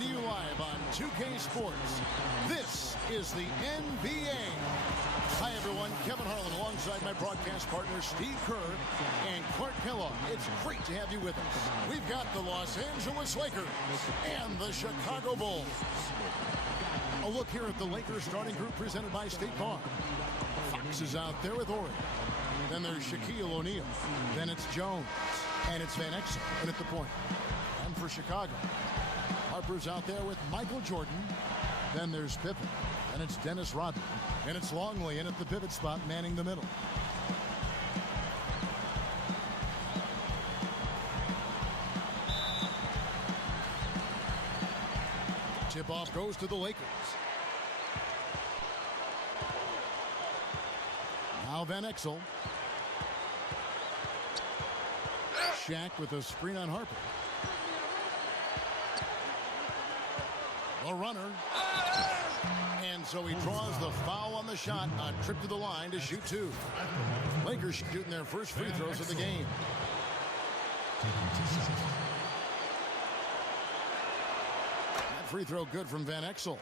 to you live on 2K Sports. This is the NBA. Hi, everyone. Kevin Harlan alongside my broadcast partner, Steve Kerr and Clark Kellogg. It's great to have you with us. We've got the Los Angeles Lakers and the Chicago Bulls. A look here at the Lakers starting group presented by State Farm. Fox is out there with Ori. Then there's Shaquille O'Neal. Then it's Jones. And it's Van Exel in at the point. And for Chicago, Harper's out there with Michael Jordan. Then there's Pippen. And it's Dennis Rodman. And it's Longley in at the pivot spot, manning the middle. Tip-off goes to the Lakers. Now Van Exel. Shaq with a screen on Harper. The runner. And so he draws the foul on the shot on trip to the line to shoot two. Lakers shooting their first free throws of the game. That free throw good from Van Exel.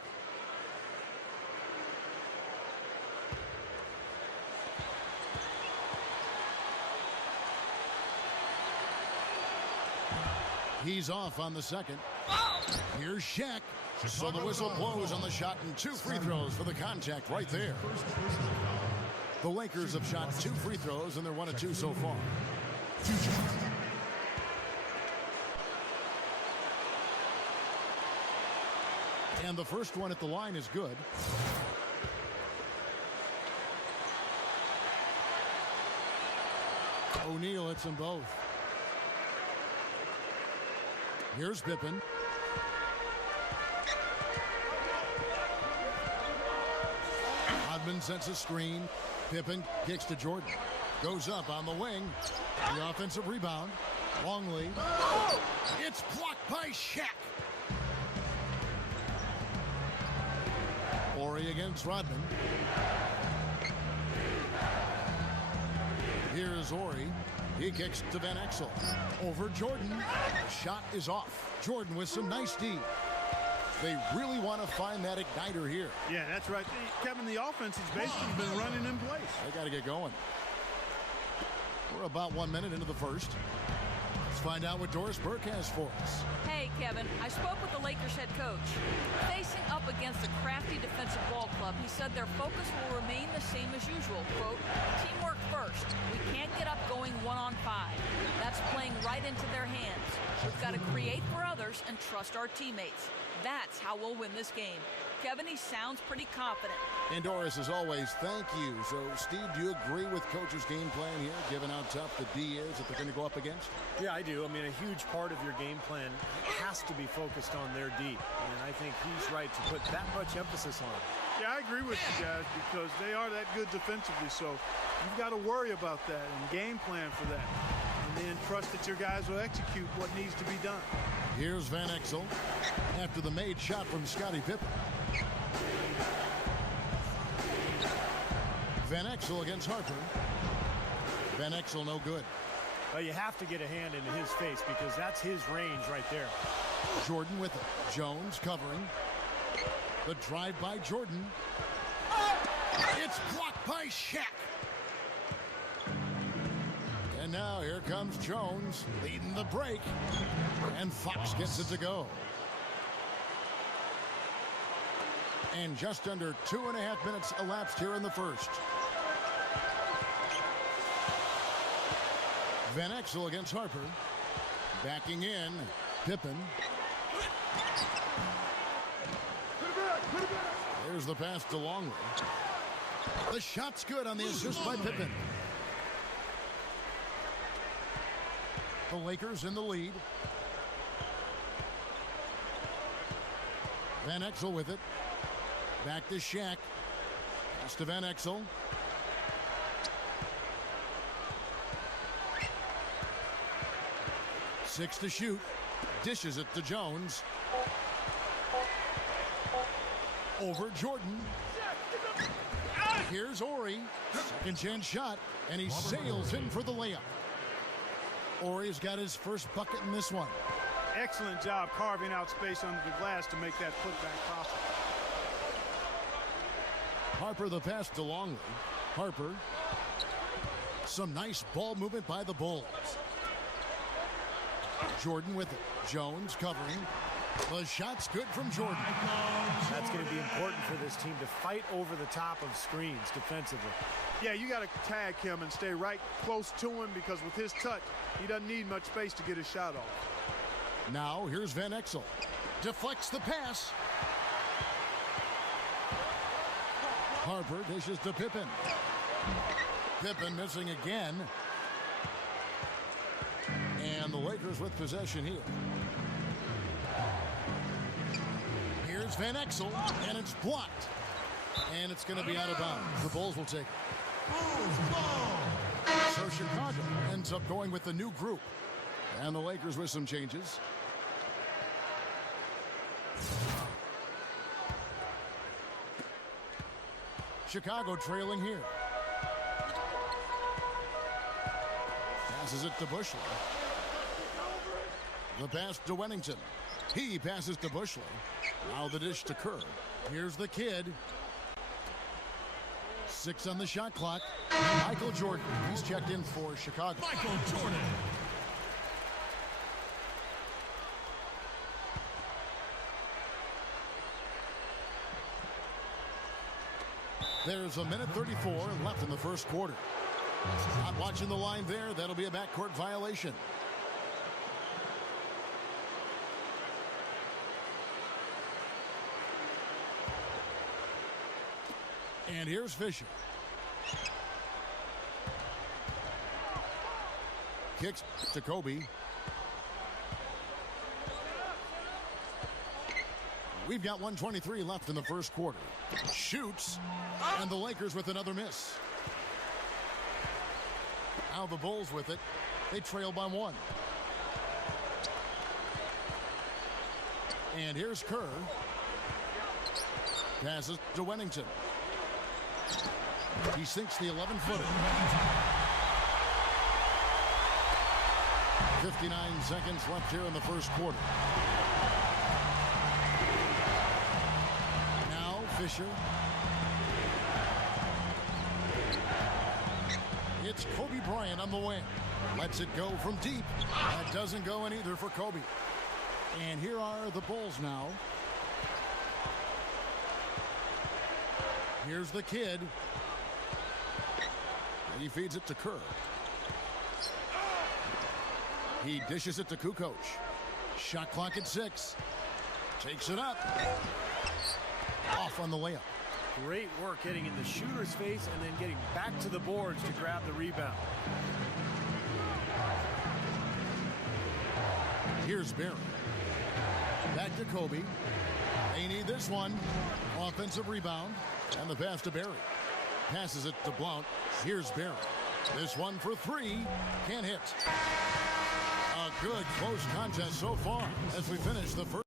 He's off on the second. Here's Shaq. So the whistle blows on the shot and two free throws for the contact right there. The Lakers have shot two free throws and they're 1 of 2 so far. And the first one at the line is good. O'Neal hits them both. Here's Pippen. Rodman sets a screen. Pippen kicks to Jordan. Goes up on the wing. The offensive rebound. Longley. It's blocked by Shaq. Ori against Rodman. Here's Ori. He kicks to Van Exel. Over Jordan. The shot is off. Jordan with some nice D. They really want to find that igniter here. Yeah, that's right. Kevin, the offense has basically been running in place. They got to get going. We're about 1 minute into the first. Let's find out what Doris Burke has for us. Hey, Kevin. I spoke with the Lakers head coach. Facing up against a crafty defensive ball club, he said their focus will remain the same as usual. Quote, teamwork first. We can't get up going 1-on-5. That's playing right into their hands. We've got to create for others and trust our teammates. That's how we'll win this game. Kevin, he sounds pretty confident. And Doris, as always, thank you. So, Steve, do you agree with Coach's game plan here, given how tough the D is that they're going to go up against? Yeah, I do. I mean, a huge part of your game plan has to be focused on their D. And I think he's right to put that much emphasis on it. Yeah, I agree with you guys because they are that good defensively. So you've got to worry about that and game plan for that. And then trust that your guys will execute what needs to be done. Here's Van Exel after the made shot from Scottie Pippen. Van Exel against Harper. Van Exel no good. Well, you have to get a hand into his face because that's his range right there. Jordan with it. Jones covering. The drive by Jordan. It's blocked by Shaq. And now here comes Jones leading the break. And Fox gets it to go. And just under 2.5 minutes elapsed here in the first. Van Exel against Harper. Backing in, Pippen. There's the pass to Longley. The shot's good on the assist by Pippen. The Lakers in the lead. Van Exel with it. Back to Shaq. Pass to Van Exel. Six to shoot. Dishes it to Jones. Over Jordan. Here's Ori. Second chance shot. And he sails in for the layup. Ori's got his first bucket in this one. Excellent job carving out space under the glass to make that putback possible. Harper the pass to Longley. Harper. Some nice ball movement by the Bulls. Jordan with it. Jones covering. The shot's good from Jordan. That's going to be important for this team to fight over the top of screens defensively. Yeah, you got to tag him and stay right close to him, because with his touch, he doesn't need much space to get his shot off. Now here's Van Exel. Deflects the pass. Harper dishes to Pippen. Pippen missing again. And the Lakers with possession here. Here's Van Exel, and it's blocked. And it's going to be out of bounds. The Bulls will take it. So Chicago ends up going with the new group. And the Lakers with some changes. Chicago trailing here. Passes it to Bushley. The pass to Wennington. He passes to Bushley. Now the dish to Kerr. Here's the kid. 6 on the shot clock. Michael Jordan. He's checked in for Chicago. Michael Jordan. There's a minute 34 left in the first quarter. Not watching the line there. That'll be a backcourt violation. And here's Fisher. Kicks to Kobe. We've got 1:23 left in the first quarter. Shoots, and the Lakers with another miss. Now the Bulls with it. They trail by 1. And here's Kerr. Passes to Wennington. He sinks the 11-footer. 59 seconds left here in the first quarter. Now Fisher. It's Kobe Bryant on the wing. Lets it go from deep. That doesn't go in either for Kobe. And here are the Bulls now. Here's the kid. He feeds it to Kerr. He dishes it to Kukoc. Shot clock at 6. Takes it up. Off on the layup. Great work getting in the shooter's face and then getting back to the boards to grab the rebound. Here's Barry. Back to Kobe. They need this one. Offensive rebound. And the pass to Barry. Passes it to Blount. Here's Barry. This one for 3. Can't hit. A good close contest so far as we finish the first.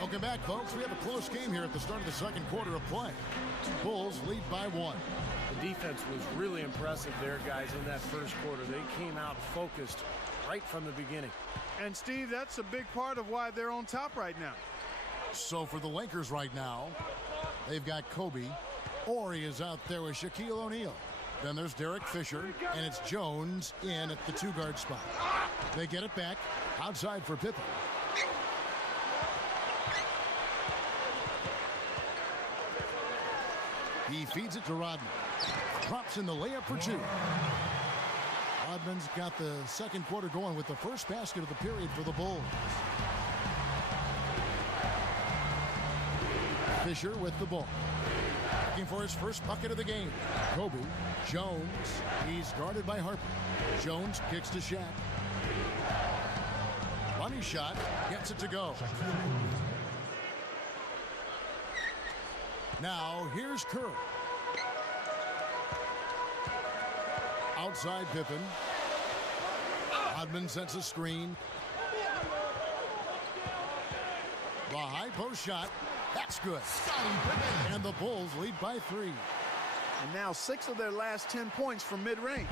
Welcome back, folks. We have a close game here at the start of the second quarter of play. Bulls lead by 1. The defense was really impressive there, guys, in that first quarter. They came out focused right from the beginning. And, Steve, that's a big part of why they're on top right now. So for the Lakers right now, they've got Kobe. Ori is out there with Shaquille O'Neal. Then there's Derek Fisher, and it's Jones in at the 2-guard spot. They get it back outside for Pippen. He feeds it to Rodman. Drops in the layup for 2. Rodman's got the second quarter going with the first basket of the period for the Bulls. Fisher with the ball. Looking for his first bucket of the game. Kobe. Jones. He's guarded by Harper. Jones kicks to Shaq. Money shot. Gets it to go. Now here's Kerr. Outside Pippen. Rodman sets a screen. The high post shot. That's good. And the Bulls lead by 3. And now 6 of their last 10 points from mid-range.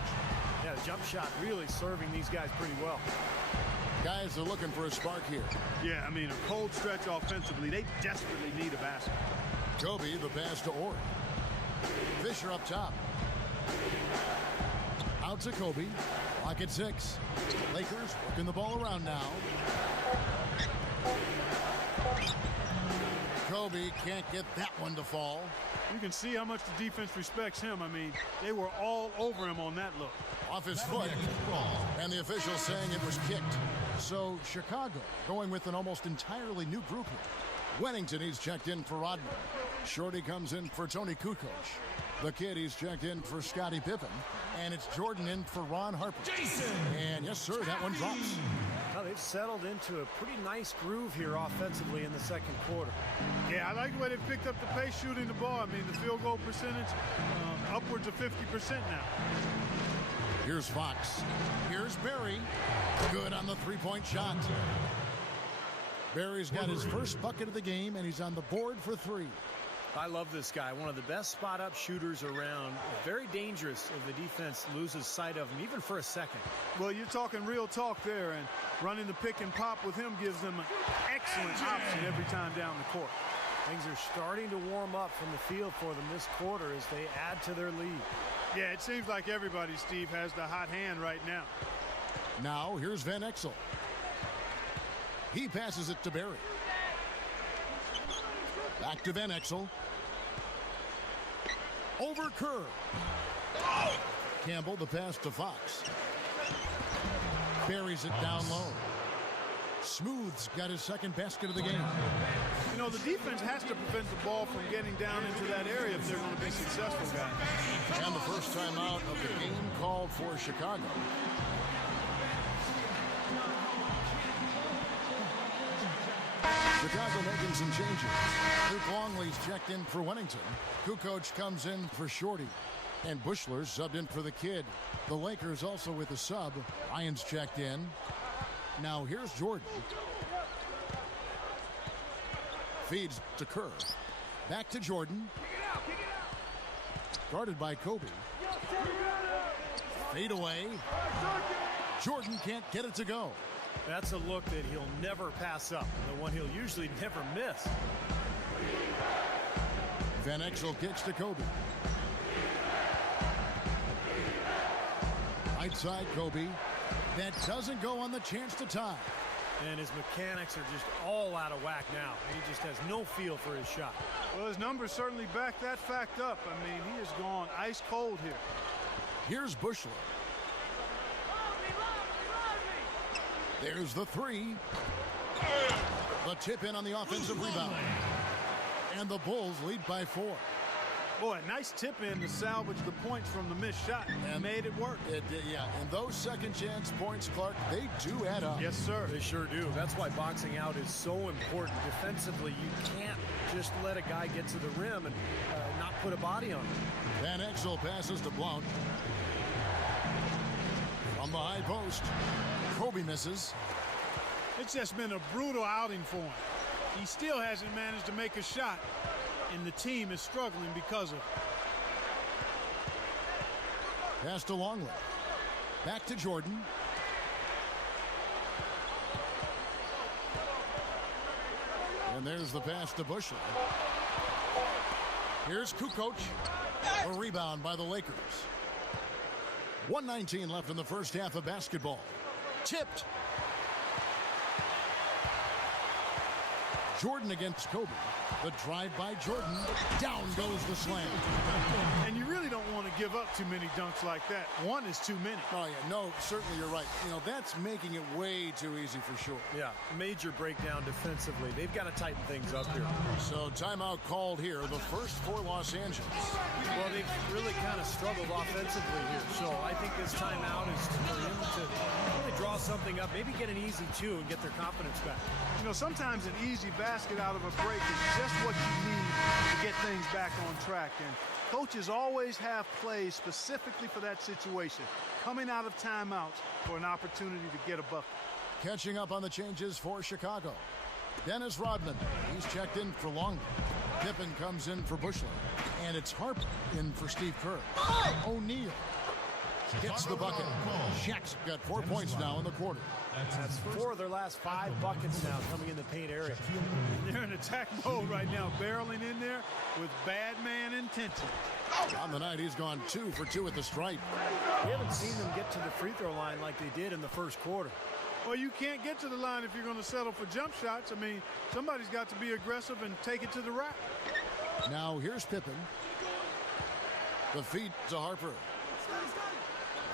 Yeah, the jump shot really serving these guys pretty well. Guys are looking for a spark here. Yeah, I mean, a cold stretch offensively. They desperately need a basket. Kobe, the pass to Orr. Fisher up top. Out to Kobe. Clock at 6. Lakers working the ball around now. Kobe can't get that one to fall. You can see how much the defense respects him. I mean, they were all over him on that look. Off his foot. And the official saying it was kicked. So Chicago going with an almost entirely new group here. Wennington, he's checked in for Rodman. Shorty comes in for Tony Kukoc. The kid, he's checked in for Scottie Pippen. And it's Jordan in for Ron Harper. And yes, sir, that one drops. Well, they've settled into a pretty nice groove here offensively in the second quarter. Yeah, I like the way they picked up the pace shooting the ball. I mean, the field goal percentage, upwards of 50% now. Here's Fox. Here's Barry. Good on the three-point shot. Barry's got his first bucket of the game, and he's on the board for 3. I love this guy. One of the best spot-up shooters around. Very dangerous if the defense loses sight of him, even for a second. Well, you're talking real talk there, and running the pick and pop with him gives them an excellent option every time down the court. Things are starting to warm up from the field for them this quarter as they add to their lead. Yeah, it seems like everybody, Steve, has the hot hand right now. Now, here's Van Exel. He passes it to Barry. Back to Van Exel. Over Kerr. Campbell, the pass to Fox. Buries it down low. Smooth's got his second basket of the game. You know, the defense has to prevent the ball from getting down into that area if they're going to be successful, guys. And the first time out of the game called for Chicago. Chicago making some changes. Luke Longley's checked in for Wennington. Kukoc comes in for Shorty. And Bushler's subbed in for the kid. The Lakers also with a sub. Lyons checked in. Now here's Jordan. Feeds to Kerr. Back to Jordan. Guarded by Kobe. Fade away. Jordan can't get it to go. That's a look that he'll never pass up. The one he'll usually never miss. Van Exel kicks to Kobe. Right side, Kobe. That doesn't go on the chance to tie. And his mechanics are just all out of whack now. He just has no feel for his shot. Well, his numbers certainly back that fact up. I mean, he has gone ice cold here. Here's Bushler. There's the 3. The tip in on the offensive rebound. And the Bulls lead by 4. Boy, nice tip in to salvage the points from the missed shot and made it work. Yeah, and those second chance points, Clark, they do add up. Yes, sir. They sure do. That's why boxing out is so important. Defensively, you can't just let a guy get to the rim and not put a body on him. Van Exel passes to Blount. From the high post, Kobe misses. It's just been a brutal outing for him. He still hasn't managed to make a shot, and the team is struggling because of it. Pass to Longley. Back to Jordan. And there's the pass to Bushler. Here's Kukoc. A rebound by the Lakers. 1:19 left in the first half of basketball. Tipped. Jordan against Kobe. The drive by Jordan. Down goes the slam. And you really don't want to give up too many dunks like that. One is too many. Oh, yeah. No, certainly you're right. You know, that's making it way too easy for sure. Yeah, major breakdown defensively. They've got to tighten things up here. So timeout called here, the first for Los Angeles. Well, they've really kind of struggled offensively here. So I think this timeout is for him to really draw something up, maybe get an easy 2 and get their confidence back. You know, sometimes an easy basket out of a break is just what you need to get things back on track. And coaches always have plays specifically for that situation, coming out of timeouts for an opportunity to get a bucket. Catching up on the changes for Chicago. Dennis Rodman, he's checked in for Longley. Pippen comes in for Bushler. And it's Harper in for Steve Kerr. O'Neal gets the bucket. Shaq's got 4 points now in the quarter. That's 4 of their last 5 buckets now coming in the paint area. They're in attack mode right now, barreling in there with bad man intention. On the night, he's gone 2 for 2 at the stripe. We haven't seen them get to the free throw line like they did in the first quarter. Well, you can't get to the line if you're going to settle for jump shots. I mean, somebody's got to be aggressive and take it to the rack. Now here's Pippen. The feed to Harper.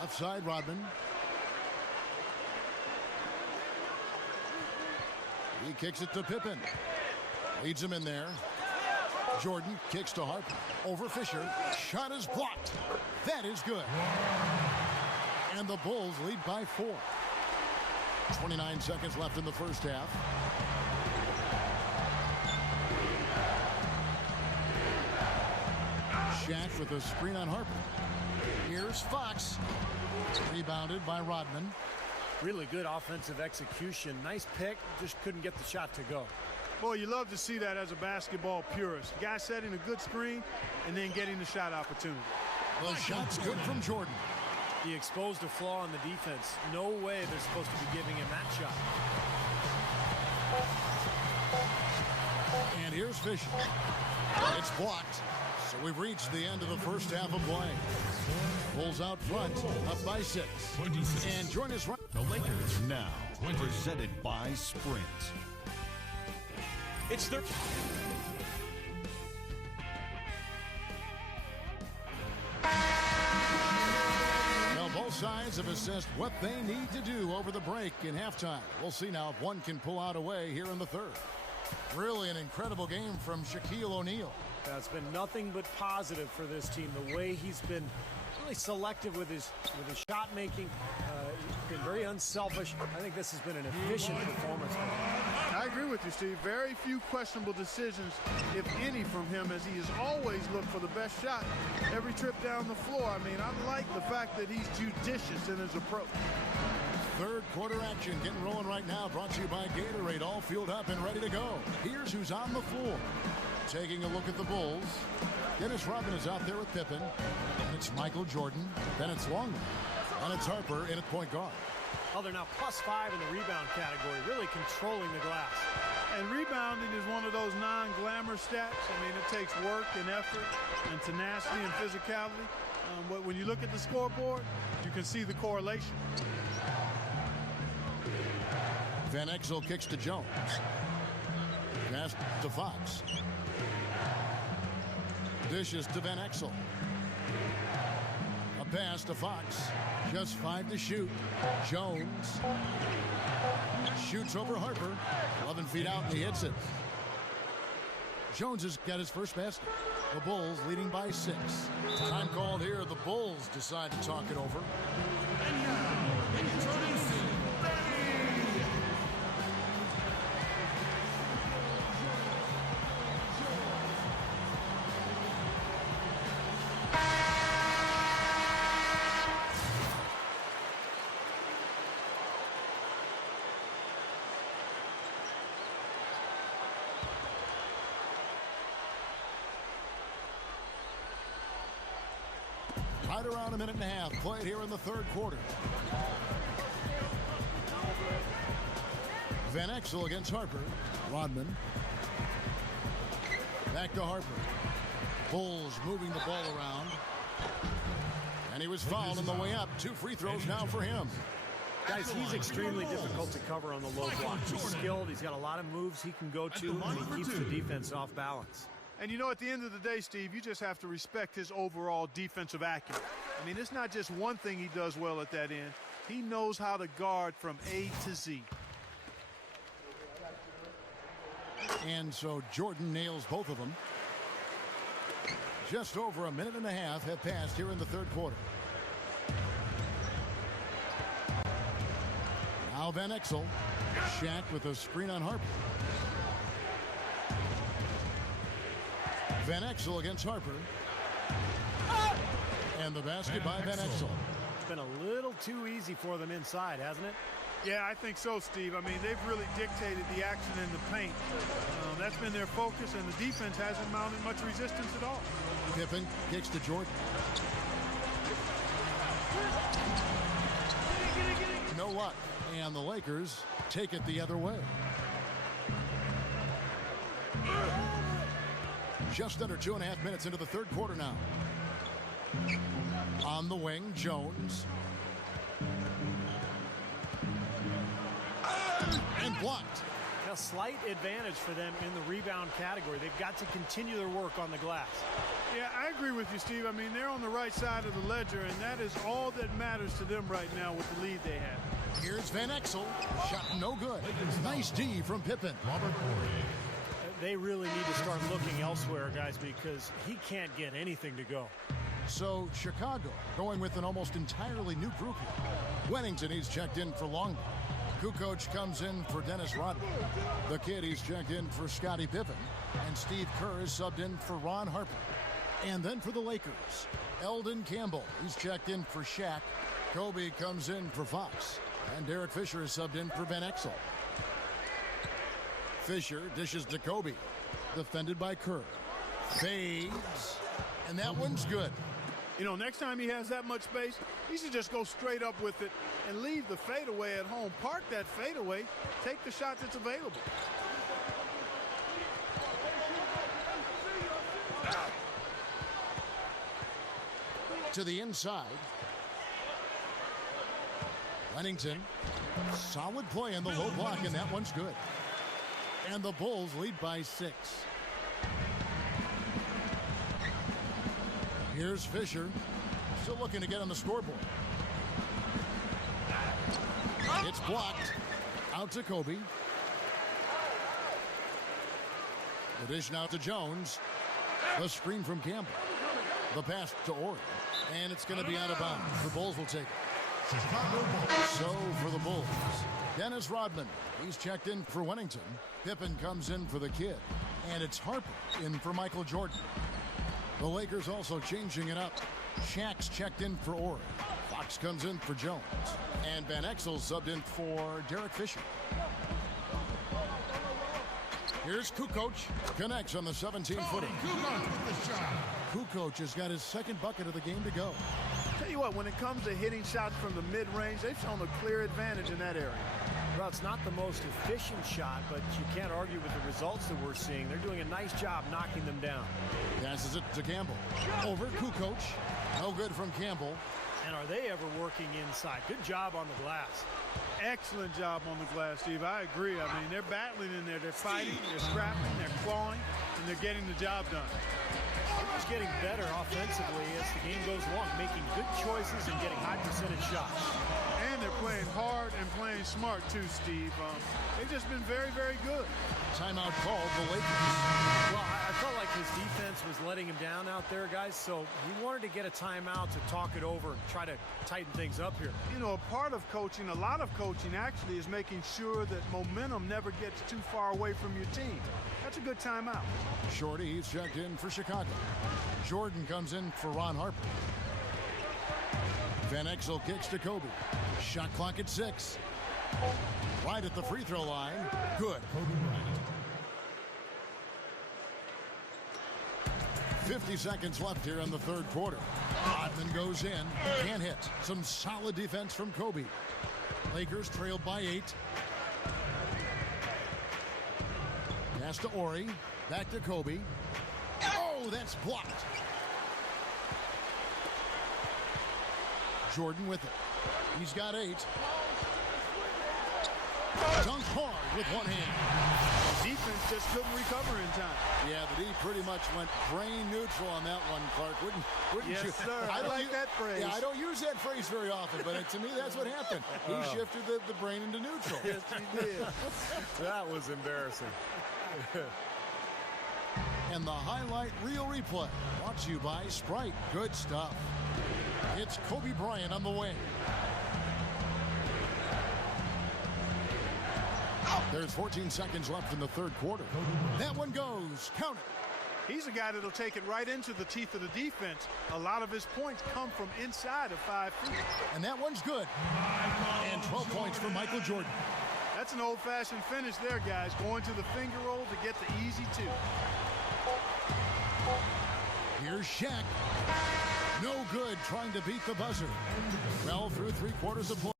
Left side, Rodman. He kicks it to Pippen. Leads him in there. Jordan kicks to Harper. Over Fisher. Shot is blocked. That is good. And the Bulls lead by 4. 29 seconds left in the first half. Shaq with a screen on Harper. Here's Fox. Rebounded by Rodman. Really good offensive execution. Nice pick. Just couldn't get the shot to go. Boy, you love to see that as a basketball purist. Guy setting a good screen and then getting the shot opportunity. The shot's good from Jordan. He exposed a flaw in the defense. No way they're supposed to be giving him that shot. And here's Fisher. It's blocked. So we've reached the end of the first half of play. Bulls out front, up by 6. And join us right. The Lakers now, presented by Sprint. It's their... Well, both sides have assessed what they need to do over the break in halftime. We'll see now if one can pull out a way here in the third. Really an incredible game from Shaquille O'Neal. That's been nothing but positive for this team. The way he's been really selective with his shot making, been very unselfish. I think this has been an efficient performance. I agree with you, Steve. Very few questionable decisions, if any, from him, as he has always looked for the best shot every trip down the floor. I mean, I like the fact that he's judicious in his approach. Third quarter action getting rolling right now, brought to you by Gatorade, all fueled up and ready to go. Here's who's on the floor. Taking a look at the Bulls. Dennis Rodman is out there with Pippen. And it's Michael Jordan. Then it's Longley. And it's Harper in at point guard. Well, they're now +5 in the rebound category, really controlling the glass. And rebounding is one of those non-glamour stats. I mean, it takes work and effort and tenacity and physicality. But when you look at the scoreboard, you can see the correlation. Van Exel kicks to Jones. Pass to Fox. Dishes to Van Exel. A pass to Fox. Just 5 to shoot. Jones shoots over Harper. 11 feet out and he hits it. Jones has got his first basket. The Bulls leading by 6. Time called here. The Bulls decide to talk it over. And now, introducing Right around a minute and a half played here in the third quarter. Van Exel against Harper. Rodman. Back to Harper. Bulls moving the ball around. And he was fouled on the way up. 2 free throws now for him. Guys, he's extremely difficult to cover on the low block. He's skilled. He's got a lot of moves he can go to, and he keeps the defense off balance. And you know, at the end of the day, Steve, you just have to respect his overall defensive acumen. I mean, it's not just one thing he does well at that end. He knows how to guard from A to Z. And so Jordan nails both of them. Just over a minute and a half have passed here in the third quarter. Now Van Exel. Shaq with a screen on Harper. Van Exel against Harper. And the basket by Van Exel. It's been a little too easy for them inside, hasn't it? Yeah, I think so, Steve. I mean, they've really dictated the action in the paint. That's been their focus, and the defense hasn't mounted much resistance at all. Pippen kicks to Jordan. No luck, and the Lakers take it the other way. Just under 2.5 minutes into the third quarter now. On the wing, Jones. And blocked. A slight advantage for them in the rebound category. They've got to continue their work on the glass. Yeah, I agree with you, Steve. I mean, they're on the right side of the ledger, and that is all that matters to them right now with the lead they have. Here's Van Exel. Shot no good. Nice D from Pippen. They really need to start looking elsewhere, guys, because he can't get anything to go. So Chicago going with an almost entirely new group here. Wennington, he's checked in for Longley. Kukoc comes in for Dennis Rodman. The kid, he's checked in for Scottie Pippen. And Steve Kerr is subbed in for Ron Harper. And then for the Lakers, Eldon Campbell, he's checked in for Shaq. Kobe comes in for Fox. And Derek Fisher is subbed in for Van Exel. Fisher dishes to Kobe. Defended by Kerr. Fades. And that one's good. You know, next time he has that much space, he should just go straight up with it and leave the fadeaway at home. Park that fadeaway. Take the shot that's available. To the inside. Wennington. Solid play in the low block, and that one's good. And the Bulls lead by 6. Here's Fisher, still looking to get on the scoreboard. It's blocked. Out to Kobe. The dish now to Jones. The screen from Campbell. The pass to Ori. And it's going to be out of bounds. The Bulls will take it. So for the Bulls, Dennis Rodman. He's checked in for Wennington. Pippen comes in for the kid. And it's Harper in for Michael Jordan. The Lakers also changing it up. Shaq's checked in for Ori. Fox comes in for Jones. And Van Exel subbed in for Derek Fisher. Here's Kukoc. Connects on the 17-footer. Kukoc has got his second bucket of the game to go. Tell you what, when it comes to hitting shots from the mid-range, they've shown a clear advantage in that area. Well, it's not the most efficient shot, but you can't argue with the results that we're seeing. They're doing a nice job knocking them down. Passes it to Campbell. Over Kukoc. No good from Campbell. And are they ever working inside? Good job on the glass. Excellent job on the glass, Steve. I agree. I mean, they're battling in there. They're fighting, they're scrapping, they're clawing, and they're getting the job done. They're just getting better offensively as the game goes along, making good choices and getting high percentage shots. And they're playing hard and playing smart, too, Steve. They've just been very, very good. Timeout called the Lakers. Well, I felt like his defense was letting him down out there, guys, so he wanted to get a timeout to talk it over and try to tighten things up here. You know, a part of coaching, a lot of coaching actually, is making sure that momentum never gets too far away from your team. That's a good timeout. Shorty, he's checked in for Chicago. Jordan comes in for Ron Harper. Van Exel kicks to Kobe. Shot clock at 6. Right at the free throw line. Good. 50 seconds left here in the third quarter. Rodman goes in. Can't hit. Some solid defense from Kobe. Lakers trailed by 8. Pass to Ori. Back to Kobe. Oh, that's blocked. Jordan with it. He's got 8. Dunked hard with one hand. The defense just couldn't recover in time. Yeah, the D pretty much went brain neutral on that one, Clark. Wouldn't yes, you? Sir. I like that phrase. Yeah, I don't use that phrase very often, but to me, that's what happened. He shifted the brain into neutral. Yes, he did. That was embarrassing. And the highlight reel replay brought to you by Sprite. Good stuff. It's Kobe Bryant on the wing. There's 14 seconds left in the third quarter. That one goes. Count it. He's a guy that'll take it right into the teeth of the defense. A lot of his points come from inside of 5 feet. And that one's good. And 12 points for Michael Jordan. That's an old-fashioned finish there, guys. Going to the finger roll to get the easy 2. Here's Shaq. No good trying to beat the buzzer. Well through 3/4 of play.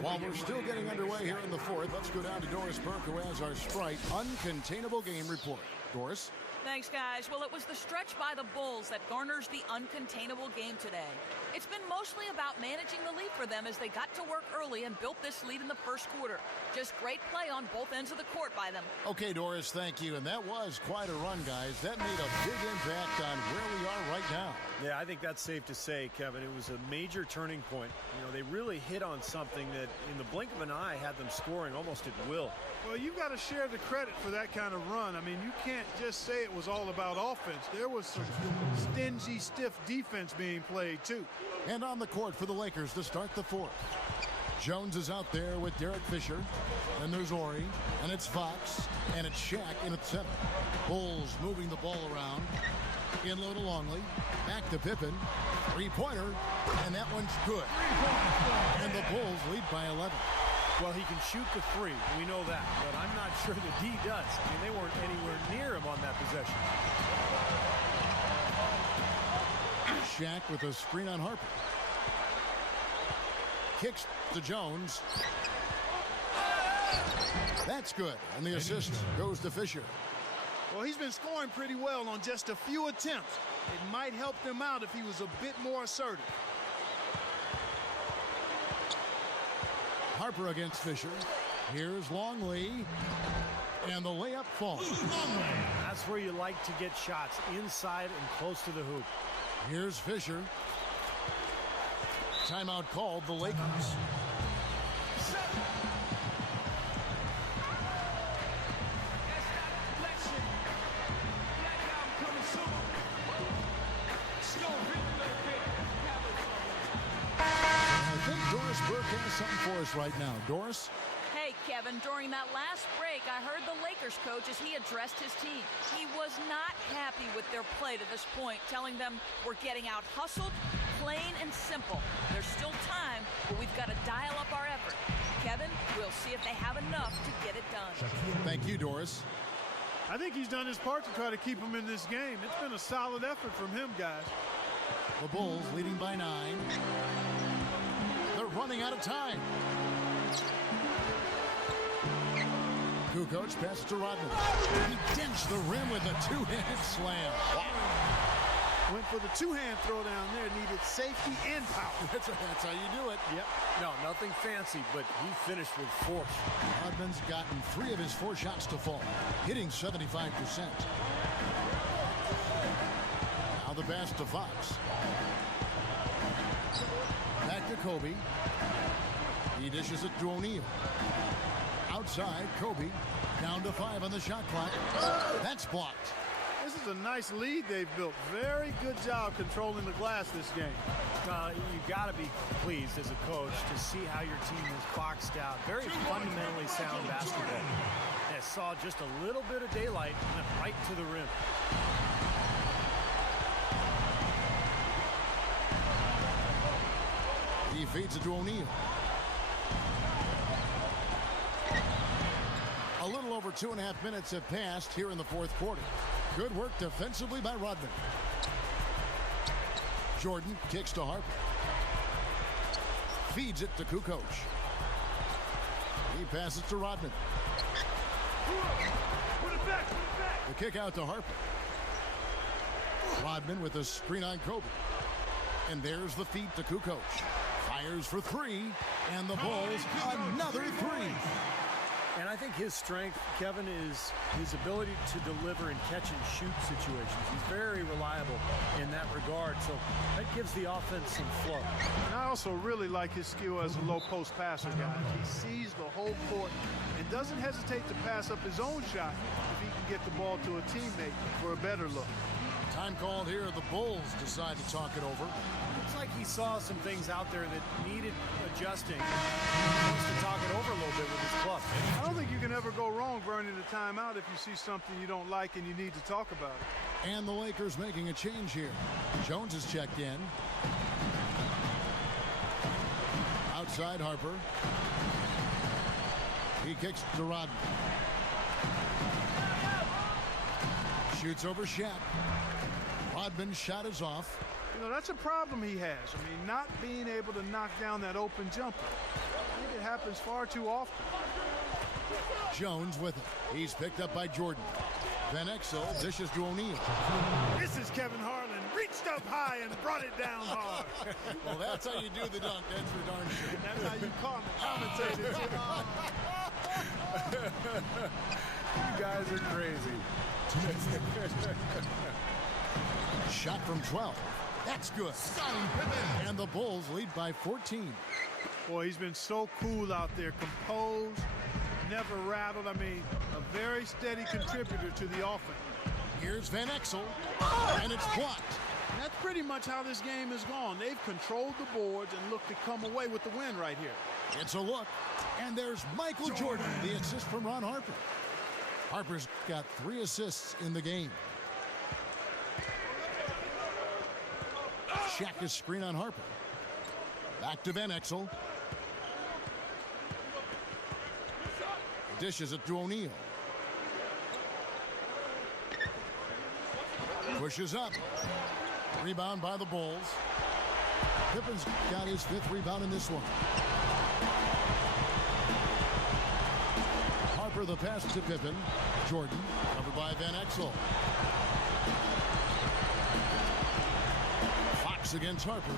While we're still getting underway here in the 4th, let's go down to Doris Burke, who has our Sprite Uncontainable Game Report. Doris? Thanks, guys. Well, it was the stretch by the Bulls that garners the uncontainable game today. It's been mostly about managing the lead for them as they got to work early and built this lead in the first quarter. Just great play on both ends of the court by them. Okay, Doris, thank you. And that was quite a run, guys. That made a big impact on where we are right now. Yeah, I think that's safe to say, Kevin. It was a major turning point. You know, they really hit on something that in the blink of an eye had them scoring almost at will. Well, you've got to share the credit for that kind of run. I mean, you can't just say it was all about offense. There was some stingy, stiff defense being played, too. And on the court for the Lakers to start the 4th. Jones is out there with Derek Fisher. Then there's Ori, and it's Fox, and it's Shaq in at 7. Bulls moving the ball around. In low to Longley. Back to Pippen. 3-pointer, and that one's good. And the Bulls lead by 11. Well, he can shoot the 3. We know that. But I'm not sure that he does. I mean, they weren't anywhere near him on that possession. Shaq with a screen on Harper. Kicks to Jones. That's good. And the assist goes to Fisher. Well, he's been scoring pretty well on just a few attempts. It might help them out if he was a bit more assertive. Harper against Fisher. Here's Longley. And the layup falls. That's where you like to get shots, inside and close to the hoop. Here's Fisher. Timeout called, the Lakers. I think Doris Burke has something for us right now. Doris? Hey, Kevin, during that last break, I heard the Lakers coach as he addressed his team. He was not happy with their play to this point, telling them we're getting out hustled, plain and simple. There's still time, but we've got to dial up our effort. Kevin, we'll see if they have enough to get it done. Thank you, Doris. I think he's done his part to try to keep him in this game. It's been a solid effort from him, guys. The Bulls leading by 9. They're running out of time. Kukoc passes to Rodman. He dents the rim with a 2-handed slam. Wow. Went for the 2-hand throw down there. Needed safety and power. That's how you do it. Yep. No, nothing fancy, but he finished with force. Rodman's gotten 3 of his 4 shots to fall, hitting 75%. Now the pass to Fox. Back to Kobe. He dishes it to O'Neal. Outside, Kobe. Down to 5 on the shot clock. That's blocked. This is a nice lead they've built. Very good job controlling the glass this game. You've got to be pleased as a coach to see how your team is boxed out. Very fundamentally sound basketball. They saw just a little bit of daylight and went right to the rim. He feeds it to O'Neal. A little over 2.5 minutes have passed here in the 4th quarter. Good work defensively by Rodman. Jordan kicks to Harper. Feeds it to Kukoc. He passes to Rodman. The kick out to Harper. Rodman with a screen on Kobe. And there's the feed to Kukoc. Fires for 3. And the Bulls another 3. And I think his strength, Kevin, is his ability to deliver in catch-and-shoot situations. He's very reliable in that regard, so that gives the offense some flow. And I also really like his skill as a low-post passer, guys. He sees the whole court and doesn't hesitate to pass up his own shot if he can get the ball to a teammate for a better look. Time called here. The Bulls decide to talk it over. Looks like he saw some things out there that needed adjusting. He wants to talk it over a little bit with his club. I don't think you can ever go wrong burning a timeout if you see something you don't like and you need to talk about it. And the Lakers making a change here. Jones is checked in. Outside Harper. He kicks to Rodman. Shoots over Shaq. Rodman's shot is off. You know, that's a problem he has. I mean, not being able to knock down that open jumper. I think it happens far too often. Jones with it. He's picked up by Jordan. Van Exel dishes to O'Neal. This is Kevin Harlan. Reached up high and brought it down hard. Well, that's how you do the dunk. That's for darn sure. That's how you commentate it. You guys are crazy. Shot from 12. That's good. And the Bulls lead by 14. Boy, he's been so cool out there. Composed, never rattled. I mean, a very steady contributor to the offense. Here's Van Exel. And it's blocked. And that's pretty much how this game has gone. They've controlled the boards and looked to come away with the win right here. It's a look. And there's Michael Jordan, the assist from Ron Harper. Harper's got 3 assists in the game. Shaq is screen on Harper. Back to Van Exel. Dishes it to O'Neal. Pushes up. Rebound by the Bulls. Pippen's got his 5th rebound in this one. Harper the pass to Pippen. Jordan covered by Van Exel. Fox against Harper.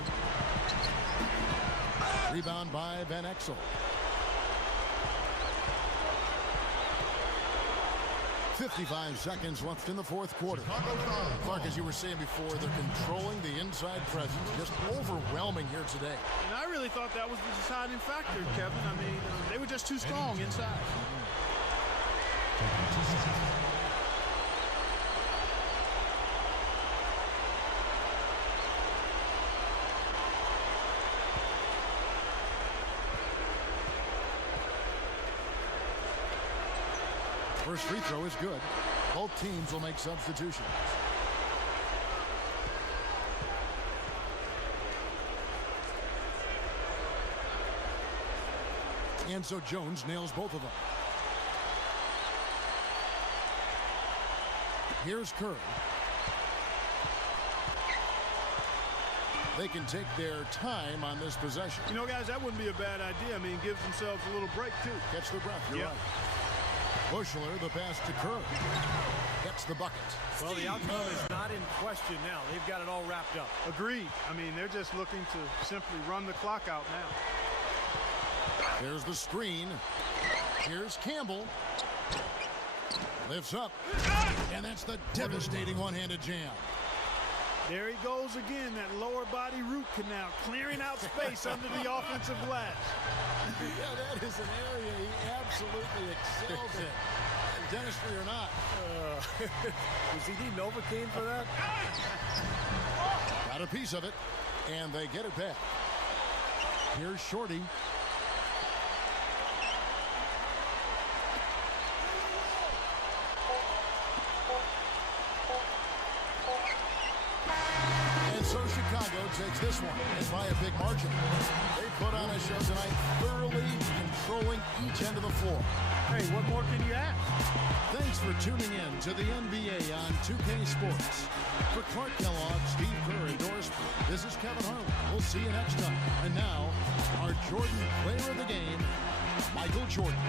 Rebound by Van Exel. 55 seconds left in the 4th quarter. Clark, as you were saying before, they're controlling the inside presence. Just overwhelming here today. And I really thought that was the deciding factor, Kevin. I mean, they were just too strong inside. First free throw is good. Both teams will make substitutions. And so Jones nails both of them. Here's Kerr. They can take their time on this possession. You know, guys, that wouldn't be a bad idea. I mean, gives themselves a little break, too. Catch their breath. You're right. Bushler, the pass to Kerr. Gets the bucket. Well, the outcome is not in question now. They've got it all wrapped up. Agreed. I mean, they're just looking to simply run the clock out now. There's the screen. Here's Campbell. Lifts up. And that's the devastating one-handed jam. There he goes again, that lower body root canal, clearing out space under the offensive glass. Yeah, that is an area he absolutely excels in. Dentistry or not. Does he need Novocaine for that? Got a piece of it, and they get it back. Here's Shorty. Chicago takes this one and by a big margin. They put on a show tonight, thoroughly controlling each end of the floor. Hey, what more can you ask? Thanks for tuning in to the NBA on 2K Sports. For Clark Kellogg, Steve Kerr, and Doris, this is Kevin Harlan. We'll see you next time. And now, our Jordan player of the game, Michael Jordan.